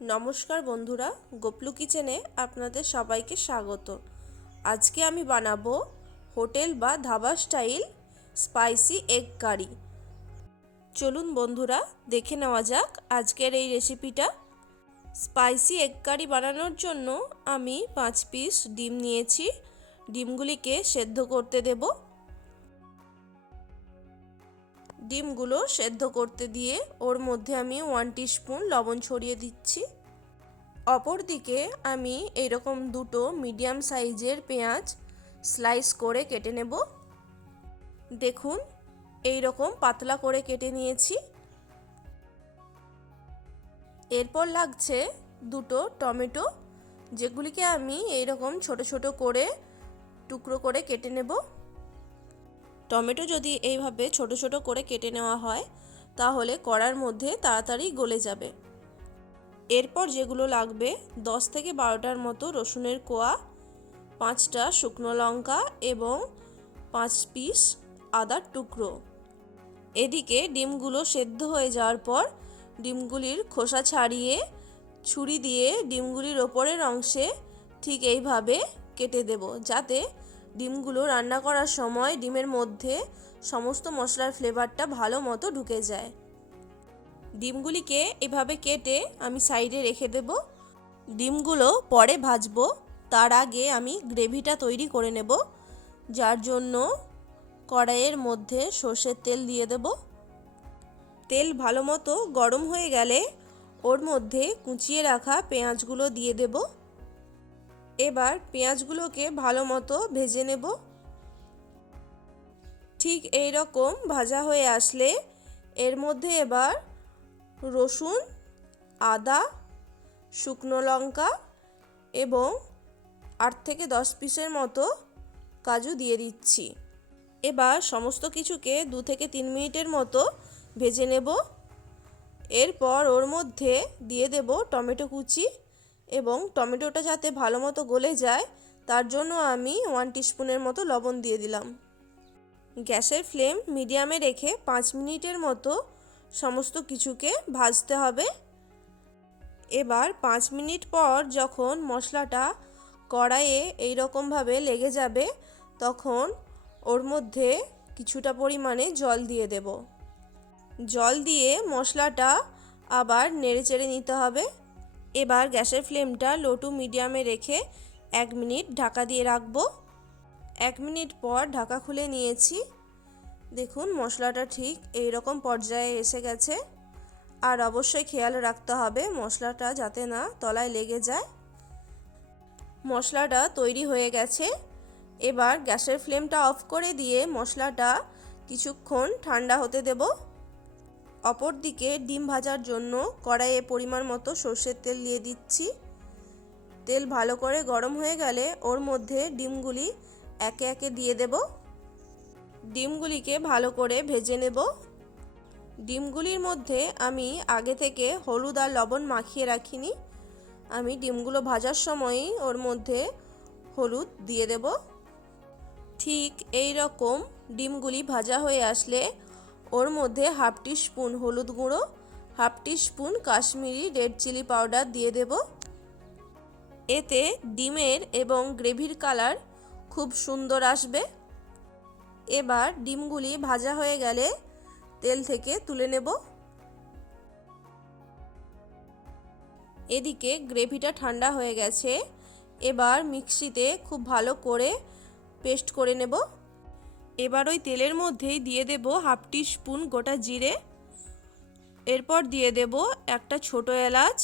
নমস্কার বন্ধুরা, গোপলু কিচেনে আপনাদের সবাইকে স্বাগত। আজকে আমি বানাবো হোটেল বা dhaba style spicy egg curry. চলুন বন্ধুরা, দেখে নেওয়া যাক আজকের এই রেসিপিটা। স্পাইসি এগ কারি বানানোর জন্য আমি 5 পিস ডিম নিয়েছি। ডিমগুলিকে সেদ্ধ করতে দেব। ডিমগুলো সেদ্ধ করতে দিয়ে ওর মধ্যে আমি 1 টিস্পুন লবণ ছড়িয়ে দিচ্ছি। অপরদিকে আমি এইরকম দুটো মিডিয়াম সাইজের পেঁয়াজ স্লাইস করে কেটে নেব। দেখুন, এইরকম পাতলা করে কেটে নিয়েছি। এরপর লাগছে দুটো টমেটো, যেগুলিকে আমি এইরকম ছোট ছোট করে টুকরো করে কেটে নেব। টমেটো যদি এইভাবে ছোট ছোট করে কেটে নেওয়া হয় তাহলে কড়ার মধ্যে তাড়াতাড়ি গলে যাবে। এরপর যেগুলো লাগবে 10 থেকে 12টার মতো রসুনের কোয়া, 5টা শুকনো লঙ্কা এবং 5 পিস আদার টুকরো। এদিকে ডিমগুলো সেদ্ধ হয়ে যাওয়ার পর ডিমগুলির খোসা ছাড়িয়ে ছুরি দিয়ে ডিমগুলির ওপরের অংশে ঠিক এইভাবে কেটে দেব, যাতে ডিমগুলো রান্না করার সময় ডিমের মধ্যে সমস্ত মশলার ফ্লেভারটা ভালো মতো ঢুকে যায়। ডিমগুলিকে এভাবে কেটে আমি সাইডে রেখে দেব। ডিমগুলো পরে ভাজবো, তার আগে আমি গ্রেভিটা তৈরি করে নেব। যার জন্য কড়াইয়ের মধ্যে সর্ষের তেল দিয়ে দেব। তেল ভালো মতো গরম হয়ে গেলে ওর মধ্যে কুচিয়ে রাখা পেঁয়াজগুলো দিয়ে দেব। এবার পেঁয়াজগুলোকে ভালো মতো ভেজে নেব। ঠিক এই রকম ভাজা হয়ে আসলে এর মধ্যে এবার রসুন, আদা, শুকনো লঙ্কা এবং 8 থেকে 10 পিসের মতো কাজু দিয়ে দিচ্ছি। এবার সমস্ত কিছুকে 2 থেকে 3 মিনিটের মতো ভেজে নেব। এরপর ওর মধ্যে দিয়ে দেব টমেটো কুচি, এবং টমেটোটা যাতে ভালো মতো গলে যায় তার জন্য আমি 1 টিস্পুনের মতো লবণ দিয়ে দিলাম। গ্যাসের ফ্লেম মিডিয়ামে রেখে 5 মিনিটের মতো সমস্ত কিছুকে ভাজতে হবে। এবার 5 মিনিট পর যখন মশলাটা কড়াইয়ে এইরকমভাবে লেগে যাবে তখন ওর মধ্যে কিছুটা পরিমাণে জল দিয়ে দেব। জল দিয়ে মশলাটা আবার নেড়েচেড়ে নিতে হবে। এবার গ্যাসের ফ্লেমটা লো টু মিডিয়ামে রেখে 1 মিনিট ঢাকা দিয়ে রাখবো। 1 মিনিট পর ঢাকা খুলে নিয়েছি। দেখুন, মশলাটা ঠিক এই রকম পর্যায়ে এসে গেছে। আর অবশ্যই খেয়াল রাখতে হবে মশলাটা যাতে না তলায় লেগে যায়। মশলাটা তৈরি হয়ে গেছে। এবার গ্যাসের ফ্লেমটা অফ করে দিয়ে মশলাটা কিছুক্ষণ ঠান্ডা হতে দেব। অপরদিকে ডিম ভাজার জন্য কড়াইয়ে পরিমাণ মতো সর্ষের তেল দিয়ে দিচ্ছি। তেল ভালো করে গরম হয়ে গেলে ওর মধ্যে ডিমগুলি একে একে দিয়ে দেব। ডিমগুলিকে ভালো করে ভেজে নেব। ডিমগুলির মধ্যে আমি আগে থেকে হলুদ আর লবণ মাখিয়ে রাখিনি। আমি ডিমগুলো ভাজার সময়ই ওর মধ্যে হলুদ দিয়ে দেব। ঠিক এই রকম ডিমগুলি ভাজা হয়ে আসলে ওর মধ্যে 1/2 টিস্পুন হলুদ গুঁড়ো, 1/2 teaspoon Kashmiri red chilli powder দিয়ে দেব। এতে ডিমের এবং গ্রেভির কালার খুব সুন্দর আসবে। এবার ডিমগুলি ভাজা হয়ে গেলে তেল থেকে তুলে নেব। এদিকে গ্রেভিটা ঠান্ডা হয়ে গেছে। এবার মিক্সিতে খুব ভালো করে পেস্ট করে নেব। এবার ওই তেলের মধ্যেই দিয়ে দেব 1/2 টিস্পুন গোটা জিরে। এরপর দিয়ে দেব একটা ছোট এলাচ,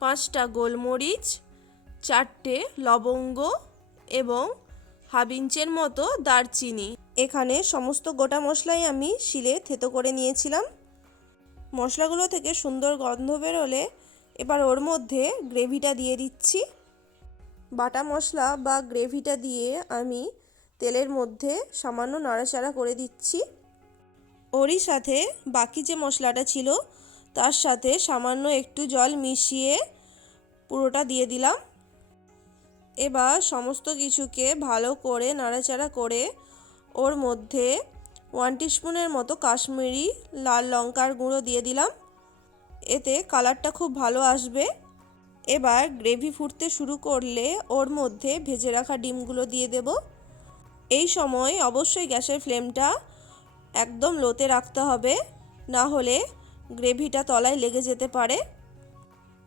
5টা গোলমরিচ, 4টে লবঙ্গ এবং 1/2 ইঞ্চের মতো দারচিনি। এখানে সমস্ত গোটা মশলাই আমি শিলে থেতো করে নিয়েছিলাম। মশলাগুলো থেকে সুন্দর গন্ধ বেরোলে এবার ওর মধ্যে গ্রেভিটা দিয়ে দিচ্ছি। বাটা মশলা বা গ্রেভিটা দিয়ে আমি তেলের মধ্যে সামান্য নাড়াচাড়া করে দিচ্ছি। ওরই সাথে বাকি যে মশলাটা ছিল তার সাথে সামান্য একটু জল মিশিয়ে পুরোটা দিয়ে দিলাম। এবার সমস্ত কিছুকে ভালো করে নাড়াচাড়া করে ওর মধ্যে 1 টিস্পুনের মতো কাশ্মীরি লাল লঙ্কার গুঁড়ো দিয়ে দিলাম। এতে কালারটা খুব ভালো আসবে। এবার গ্রেভি ফুটতে শুরু করলে ওর মধ্যে ভেজে রাখা ডিমগুলো দিয়ে দেব। এই সময় অবশ্যই গ্যাসের ফ্লেমটা একদম লোতে রাখতে হবে, না হলে গ্রেভিটা তলায় লেগে যেতে পারে।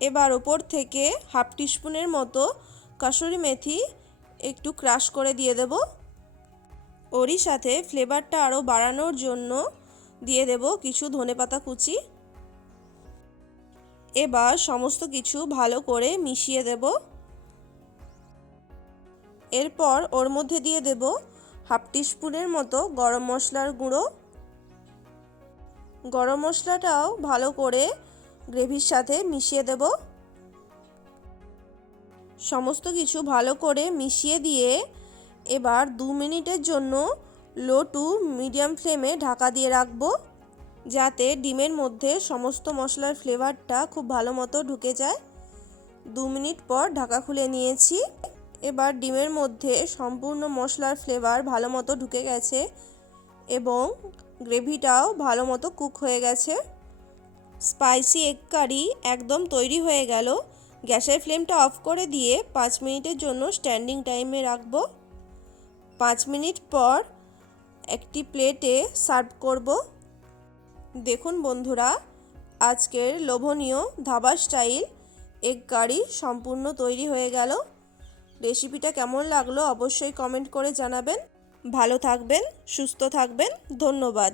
এবার ওপর থেকে হাফ টিস্পুনের মতো কাসুরি মেথি একটু ক্রাশ করে দিয়ে দেব। ওরই সাথে ফ্লেভারটা আরও বাড়ানোর জন্য দিয়ে দেব কিছু ধনেপাতা কুচি। এবার সমস্ত কিছু ভালো করে মিশিয়ে দেব। এরপর ওর মধ্যে দিয়ে দেব হাফ টিস্পুনের মতো গরম মশলার গুঁড়ো। গরম মশলাটাও ভালো করে গ্রেভির সাথে মিশিয়ে দেব। সমস্ত কিছু ভালো করে মিশিয়ে দিয়ে এবার 2 মিনিটের জন্য লো টু মিডিয়াম ফ্লেমে ঢাকা দিয়ে রাখবো, যাতে ডিমের মধ্যে সমস্ত মশলার ফ্লেভারটা খুব ভালো মতো ঢুকে যায়। 2 মিনিট পর ঢাকা খুলে নিয়েছি। এবার ডিমের মধ্যে সম্পূর্ণ মশলার ফ্লেভার ভালো মতো ঢুকে গেছে এবং গ্রেভিটাও ভালো মতো কুক হয়ে গেছে। স্পাইসি এগ কারি একদম তৈরি হয়ে গেল। গ্যাসের ফ্লেমটা অফ করে দিয়ে 5 মিনিটের জন্য স্ট্যান্ডিং টাইমে রাখবো। 5 মিনিট পর একটি প্লেটে সার্ভ করব। দেখুন বন্ধুরা, আজকের লোভনীয় ধাবা স্টাইল এগ কারি সম্পূর্ণ তৈরি হয়ে গেল। রেসিপিটা কেমন লাগলো অবশ্যই কমেন্ট করে জানাবেন। ভালো থাকবেন, সুস্থ থাকবেন। ধন্যবাদ।